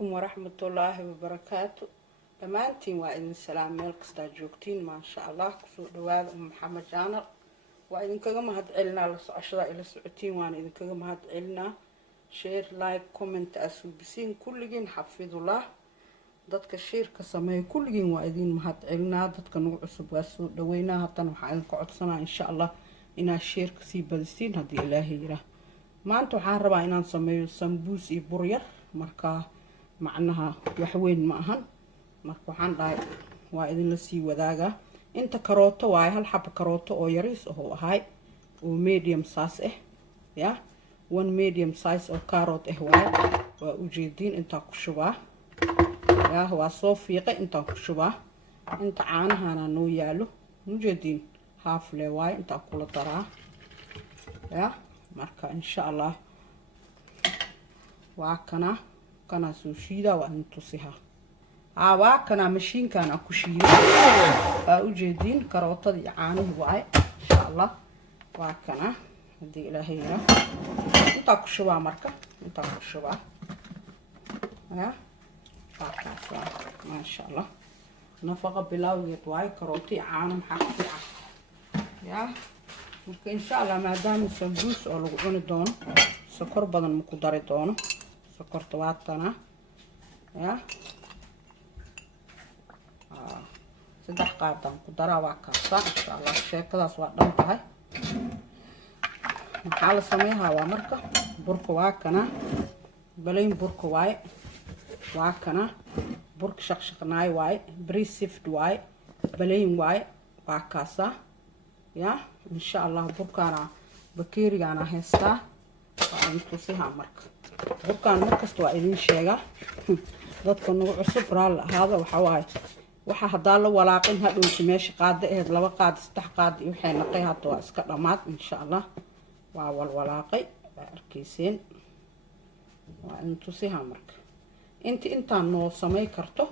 عليكم ورحمة الله وبركاته. دمانتين وإذن سلام ملك استاجوكتين ما شاء الله كسو دواد محمد جانر وإذن كغم هاد علنا لسعشرة إلى سعوتين وإن إذن كغم هاد علنا شير لايك كومنت أسو بسين كلجين حفظ الله dadka sheerka sameeyo kulligiin waa idin mahad celinaa dadka nagu cusub waa soo dhaweynaa haatan waxaan ku codsanaa insha Allah inaa sheerka sii badisiin hadii Ilaahay yiraahdo maanta waxaan rabaa inaan sameeyo sambuus iyo bur yar marka macnaha wax weyn ma ahan marka waxaan dhahay waa idin la sii wadaaga inta karooto waa hal xab karooto oo yariis oo ahay oo medium size ah ya one medium size oo carrot ah waa u jeedin inta ku shubaa يا هو صوفيقة انت كشبه انت عانها انا نو يالو مجدين هاف لواي انت كل طرا يا مركا ان شاء الله واكنا كنا سوشيدا وانتو سيها واكنا مشين كان اكو شيدا وجدين كروطة دي عانه واي ان شاء الله واكنا دي الهيرا انت كشبه مركا انت كشبه يا ما شاء الله نفقة بلاوية واي كروتي عانم حقي يا ممكن إن شاء الله ما دام سمبوس أو لقون دون سكر بدن مقدار دون سكر تواتنا يا سدح قاعدة مقدار واكاسة إن شاء الله شيء كذا سواد دم تهاي محل سميها ومركة بركو واكنا بلين بركو واي واكنا برك شقشقناي واي بريسيفد واي بلين واي واكاسا يا ان شاء الله بركانا بكيريانا هيستا وانتو سيها مرك بركان مركز waa idin sheega dadka nagu cusub raal hada waxa waay waxa hadaa la walaaqin hadhow meesha qaada ee laba qaad saddex qaad iyo waxay naqay hada waa iska dhamaad insha Allah waa walaaqay arkiiseen waa intu siha marka انت نو سمي كرتو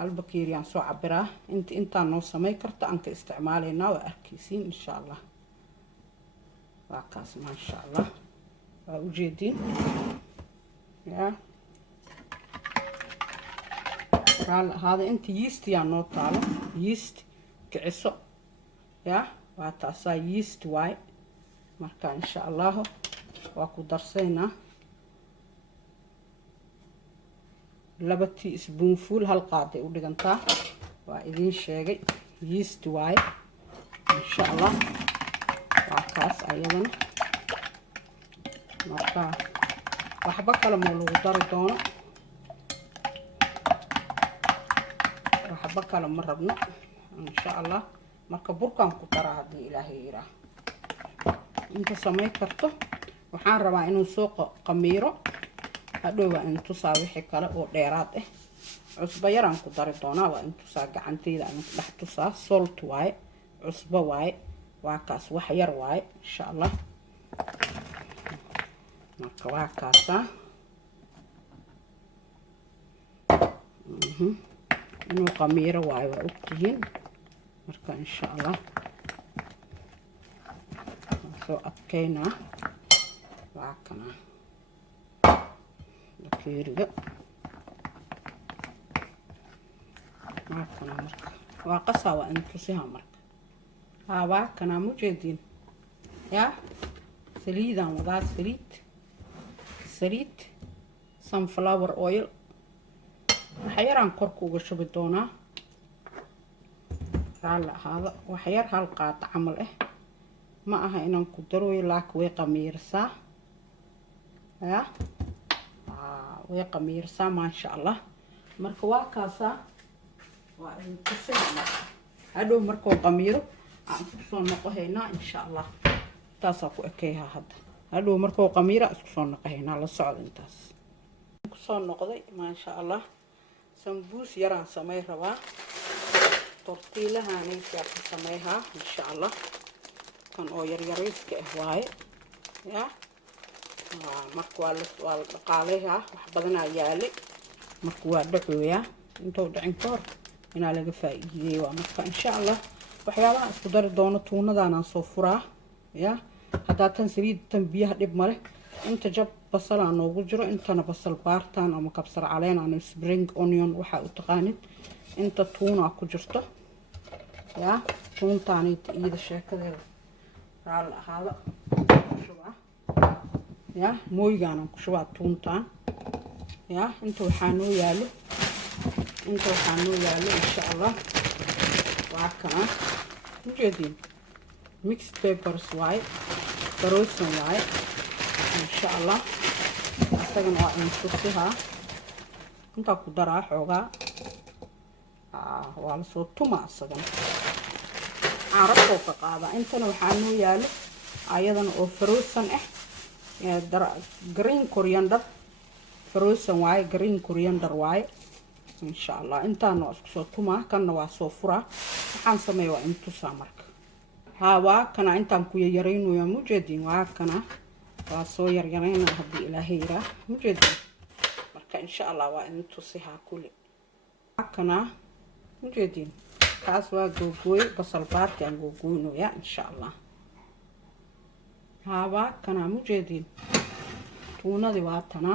هالبكيريان سو عبراه انت نو سمي كرتو انك استعمالينا واركيسين ان شاء الله واكاس ما شاء الله وجدين يا قال هذا انت يست يا نو طالع يست كعسو يا واتاسا يست واي marka ان شاء الله واكو درسينا لبتي سبونفول هالقاعدة ودقنتها وإذن شيء يست واي إن شاء الله وعكاس أيضا مركا وحبك لما لو دار دونا وحبك لما ربنا إن شاء الله مركا بركان كتر هذه إلهي أنت سمي كرته وحان ربا إنه سوق قميرو hadhow waa intu saa wixii kale oo dheeraad ah cusbo yaraan ku dari doonaa waa intu saa gacanteyda aan dhex tusaa salt waay cusbo waay waa kaas wax yar waay insha Allah marka waa kaasa inuu qamiiro waay waa ogtihiin marka insha Allah soo adkeynaa waa kana كيرجع ما كنا مرك وقصة وأنتو سها مرك هوا كنا مجدين يا سليدا وضع سليد sunflower oil وحيران كركو وشو بدونا على هذا وحير هالقاطع عمل ما أها إنهم كدروا يلاك ويقميرسا يا ويقميرسا ما شاء الله marka waa kaasa waa in kusina hadhow markuu qamiiro aan ku soo noqohaynaa insha Allah taasa ku ekeeyaa hadhow markuu qamiiro isku soo noqohaynaa la socod intaas ku soo noqday ma sha Allah sambuus yaraan samay rabaa tortilahaanay ku sameeyaa insha Allah kan oo yariiska ah waaye ya marka waa dhaqaaleha wax badan ayaa yaali marka waa dhaxooya intuu dhicin kor ina laga faa'iideeyo waa marka insha Allah waxyaabaha isku dari doono tuunadana soo furaa ya hadaa tan saliid tan biyaha dib male inta jab basal aan noogu jiro intana basal baartaan ama kabsar caleen ama spring onion waxa u taqaanid inta tuuna ku jirto ya tuuntaani iyada sheekadeeda raal ahaada shubaa ya mooygaan ku shubaa tuuntaan ya inta waxaa noo yaalo insha Allah waa kana ujeedin mixed peppers waaye frozen waaye insha Allah asagana waa intu siha inta ku daraa xoogaa waa la soo tuma asagana carabko ka qaada intana waxaa noo yaalo ayadana oo frozen green coriander frozen waaye green coriander waaye insha Allah intaana isku soo tuma kana waa soo fura waxaan sameeyaa intu saamarka waa kana intaan ku yaraynayo mujeedin waa kana waa soo yaryarayna hadii Ilaahay yira mujeedin marka insha Allah waa intu siha kulli kana mujeedin kaas waa googooy basal baarti aan googooynayaa insha Allah waa kana mujeedin tuunadi waa tana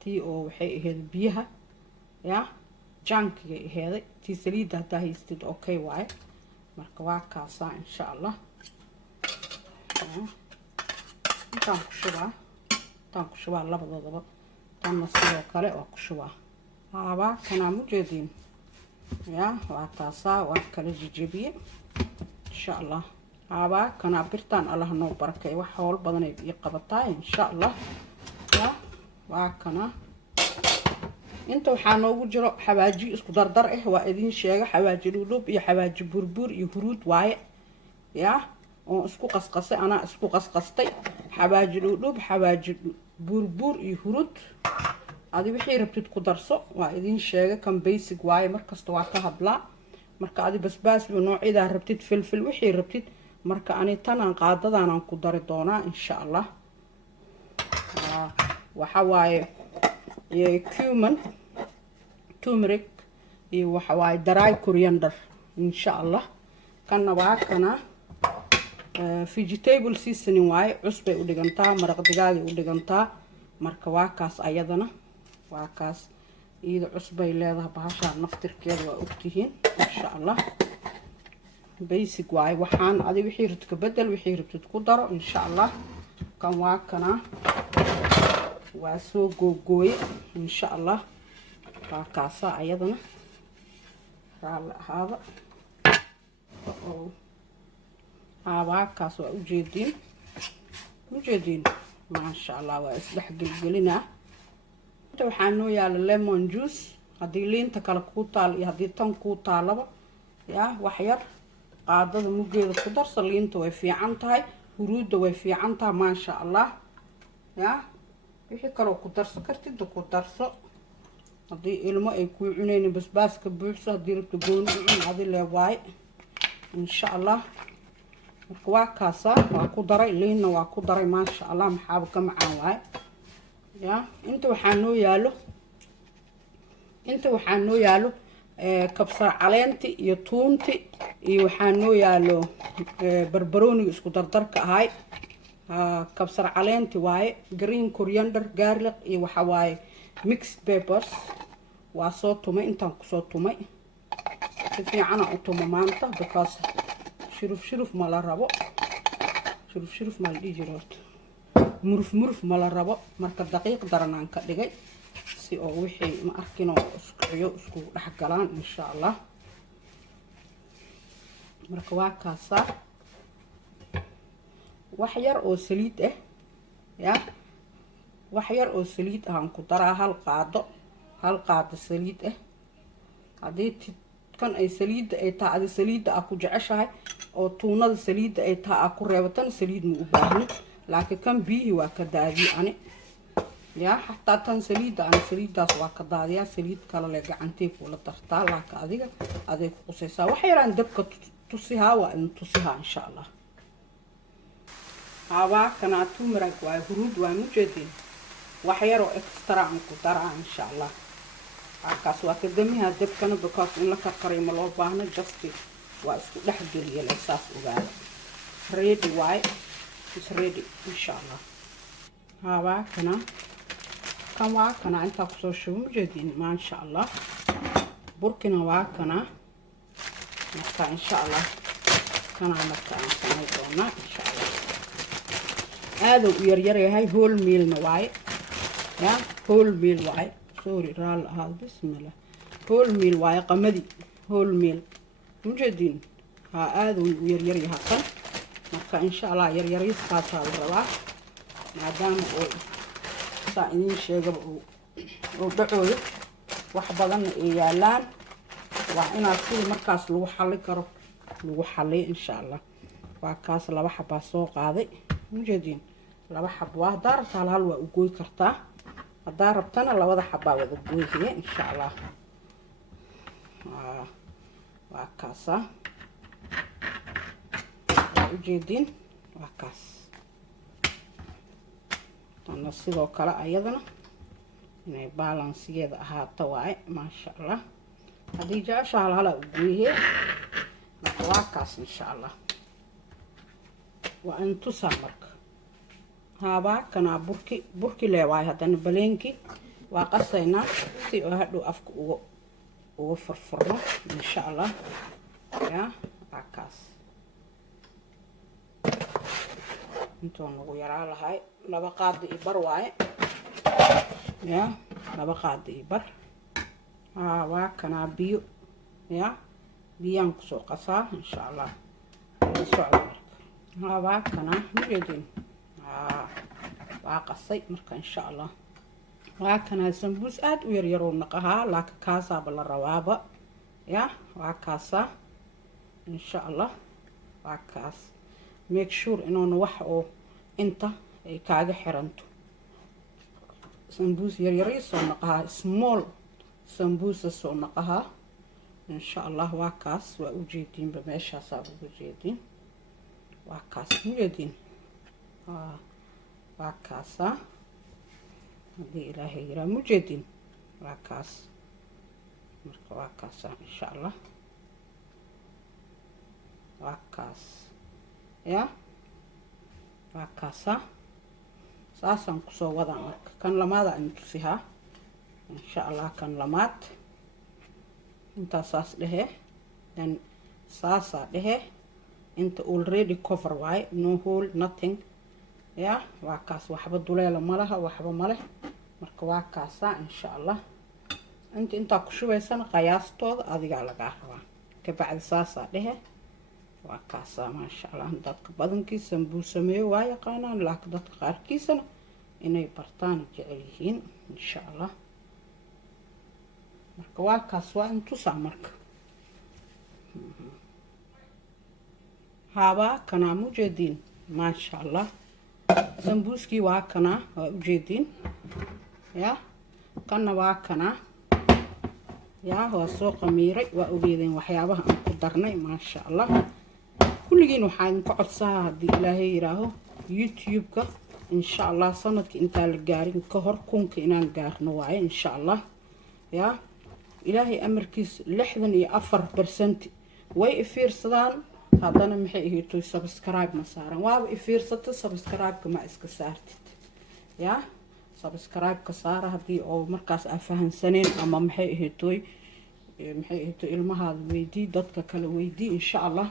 tii oo waxay ahayd biyaha ya jankiga ahayd tii saliida hadaa haystid okay waaye marka waa kaasa insha Allah intaan ku shubaa labadoodaba tanna sidoo kale oo ku shubaa waa kana mujeedin ya waa taasa waa kala jijibiye insha Allah kana birtaan Allah noo barakay wax howl badan ay qabataa insha Allah ya waa kana inta waxaa noogu jiro xawaaji isku dardar waa idin sheega xawaaji dhudhub iyo xawaaji burbur iyo huruud waaye ya oo isku qasqasay ana isku qasqastay xawaaji dhudhub xawaaji burbur iyo huruud adi wixii rabtid ku darso waa idin sheega kan basic waaye markasta waa ka hadlaa marka adi basbaas iyo noocyada rabtid filfil wixii rabtid marka ani tan aan qaadadan aan ku dari doonaa insha Allah waxa waaye cumin turmeric iyo waxa waaye dry coriander insha Allah kana waa kana vegetable seasoning waaye cusbay u dhigantaa maraq digaag u dhigantaa marka waa kaas ayadana waa kaas iyada cusbay leedahay bahasha naftirkeeda waa ogtihiin insha Allah basic waaye waxaan adi wixii rabtid ka bedel wixii rabtid ku daro insha Allah kan waa kana waa soo googooy insha Allah waa kaasa ayadana raal ahaada waa kaas waa ujeedin ma sha Allah waa isdhex gelgelinaa inta waxaa noo yaala lemon juice hadii liinta kala ku taal iyo hadii tan ku taalaba ya wax yar qaadada mugeeda ku darso liinta way fiican tahay huruudda way fiican tahay ma sha Allah ya wixii kale ku darso kartid ku darso hadii ilmo ay ku cuneen basbaaska buuxso hadii rabto gooni cun adi leewaay insha Allah marka waa kaasa waa ku daray liinna waa ku daray ma sha Allah maxaaba ka macaan waay ya inta waxaa noo yaalo kabsar caleenti iyo tuunti iyo waxaa noo yaalo barbarooniga isku dardarka ahay kabsar caleenti waaye green coriander garlic iyo waxa waaye mixed peppers waa soo tumay intaan ku soo tumay si fiican aan u tumo maanta because shuruf ma la rabo shuruf ma la dhigi jiro muruf ma la rabo marka daqiiq daran aan ka dhigay si oo wixii ma arkino isku dhex galaan insha Allah marka waa kaasa wax yar oo saliid ya wax yar oo saliid aan ku daraa hal qaado saliid hadii kan ay saliida ay tahay saliida ku jeceshahay oo tuunada saliida ay tahay ku reebatan saliid ma u baahni laakiin kan bihi waa ka daadiyo ani ya hatta tan saliidaas waa ka daadiyaa saliid kale la gacantay ku la tartaa laakiin adiga ku qusaysaa wax yaraan dabka tusihaa waa in tusihaa insha Allah kana turmeric waa huruud waa mujeedin wax yar oo extra aan ku daraa insha Allah kaas waa ka damiha dabkana because in la karkariyo ma loo baahna just waa isku dhex geliyo saas ogaada ready waay is ready insha Allah ها واكنا كان واكنا انت كسو شو مجدين ما ان شاء الله بركنا واكنا مركا ان شاء الله كان مركا ان سميدونا ان شاء الله هذا يرير هاي هول ميل نواي يا هول ميل واي سوري رال هذا بسم الله هول ميل واي قمدي هول ميل مجدين ها هذا يرير هكذا مركا ان شاء الله يرير ساتا الروا maadaama oo saa idin sheegaba oo dhacooyo wax badan ay yaalaan waa inaad si markaas lagu xalin karo lagu xaliyo insha Allah waa kaas laba xabaa soo qaaday mujeedin laba xab waa daarta hal waa u gooy kartaa hadaa rabtana labada xabaa wada gooyay insha Allah waa kaasa ujeedin waa kaas أنا سيدو كلا أيضنا إنه بالانسية هاتا واي ما شاء الله هذه جاء شغل هلا وجويه نتواكس إن شاء الله وأنتو سامرك هذا كنا بركي لواي هذا نبلينكي وقصينا سي هادو أفك وفرفرنا إن شاء الله يا عكاس انتو نغير على هاي لبا قاد إبر واي يا لبا قاد إبر واكنا بيو يا بيان كسو قصا إن شاء الله واكنا مجدين واقصي مركا إن شاء الله واكنا سنبوس آد ويريرون نقها لك كاسا بلا روابا يا واكاسا إن شاء الله واكاس make sure إنه نوحو انت كاغا حرنتو سنبوس يريري سو نقها small سنبوس سو نقها ان شاء الله واكاس واوجيدين بميشا صابو وجيدين واكاس مجدين واكاسا هذه الهي يرى مجدين واكاس واكاسا ان شاء الله واكاس يا واكاسا ساسان كسو ودا marka kan lamada intu siha insha Allah kan lamad inta saas dhehe dan saasa dhehe inta already cover way no hole nothing ya waa kaas waxba duleela malaha waxba male marka waa kaasa insha Allah inta ku shubaysan qiyaastooda adiga laga rabaa ka bacdi saasa dhehe waa kaasa ma sha Allah dadka badankiisa sambuus sameeyo waa yaqaanaan laakiin dadka qaarkiisana inay bartaan jecel yihiin insha Allah marka waa kaas waa intu saamarka haba kana mujeedin ma sha Allah sambuuski waa kana waa ujeedin ya kana waa kana ya waa soo qamiiray waa ogeedeen waxyaabaha aan ku darnay ma sha Allah kulligiin waxaan ku codsadaa hadii Ilaahay yiraaho YouTube-ka إن شاء الله سنتك أنت الجارين كهر كونك إنان جارنا واي إن شاء الله يا إلهي أمركيس لحظة يأفر برسنت ويفير صدان هذا أنا محيه تو سبسكرايب مسارا ويفير ست سبسكرايب كما إسكسارت يا سبسكرايب كسارة هذه أو مركز أفهم سنين أما محيه تو المهاد ويدي دتك كل ويدي إن شاء الله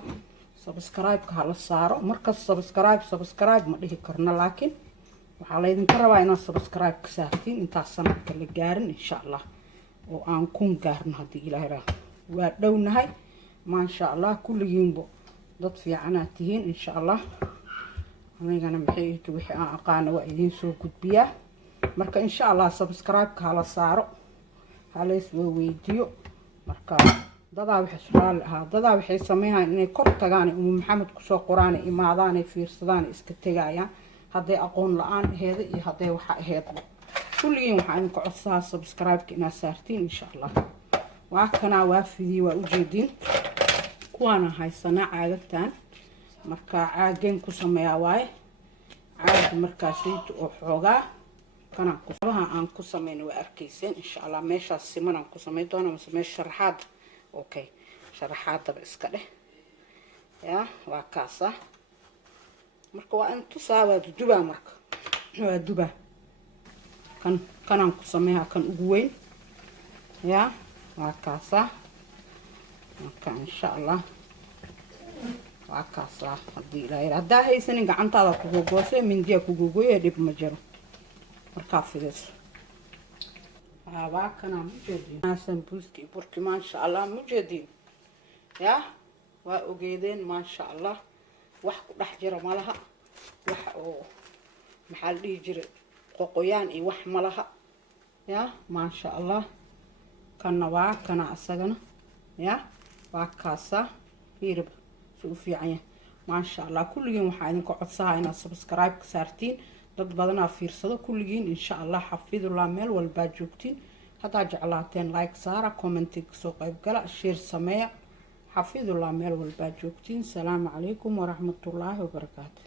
سبسكرايب كهلا صار مركز سبسكرايب ما ليه كرنا لكن وحلا إذا كروا إنا سبسكرايب كساتين إنت السنة كل جارن إن شاء الله وأنكم جارن هذه إلهي ودون هاي ما إن شاء الله كل يوم ضد في عناتين إن شاء الله أنا محيط وحي أقانا وإذين سوق بيا مركز إن شاء الله سبسكرايب كهلا صار هلا يسوي فيديو مركز dadaa waxay su'aal dadaa waxay sameeyaan inay kor tagaan Maxamed ku soo qoraan imaadaan fiirsadaan iska tagayaan haday aqoon la'aan aheed iyo haday waxa aheed kulligiin waxaan ku codsadaa subscribe-ka inaad saartiin insha Allah waa kana waa fidii waa ujeedin kuwana haysana caagtan marka caageen ku sameeyaa waay caag markaasii oo xoogaa kana ku sabaha aan ku sameeyno waa arkayseen insha Allah meeshaas siman ku sameey doona meesha sharaxaad اوكي شرحات اسكا ده يا waa kaasa marka waa intu saabad duba marka waa duba kanaan ku sameeyaa kan ugu weyn yaa waa kaasaa marka insha allah waa kaasaa haddii ilaahay haddaa haysanin gacantaada ku gogoosay mindiya ku gogoya dhib ma jiro markaa fidayso waa kana mujeedin naasan buusti burki maasha allah mujeedin yaa waa ogeedeen maasha allah wax ku dhex jira malaha wax oo maxaa la dhihi jiray qoqoyaan iyo wax malaha yaa maasha allah kana asagana yaa waa kaasaa fiirib si u fiican yahay maasha allah kulligiin waxaa idinka codsahaa inaad subscribe ka saartiin dad badanaa fiirsado kulligiin insha allah xafidullah meel walbaa joogtiin haddaa jeclaateen like saara commenti kasoo qayb gala share sameeya xafidullah meel walbaa joogtiin salaamu calaykum waraxmatullaahi wabarakaatu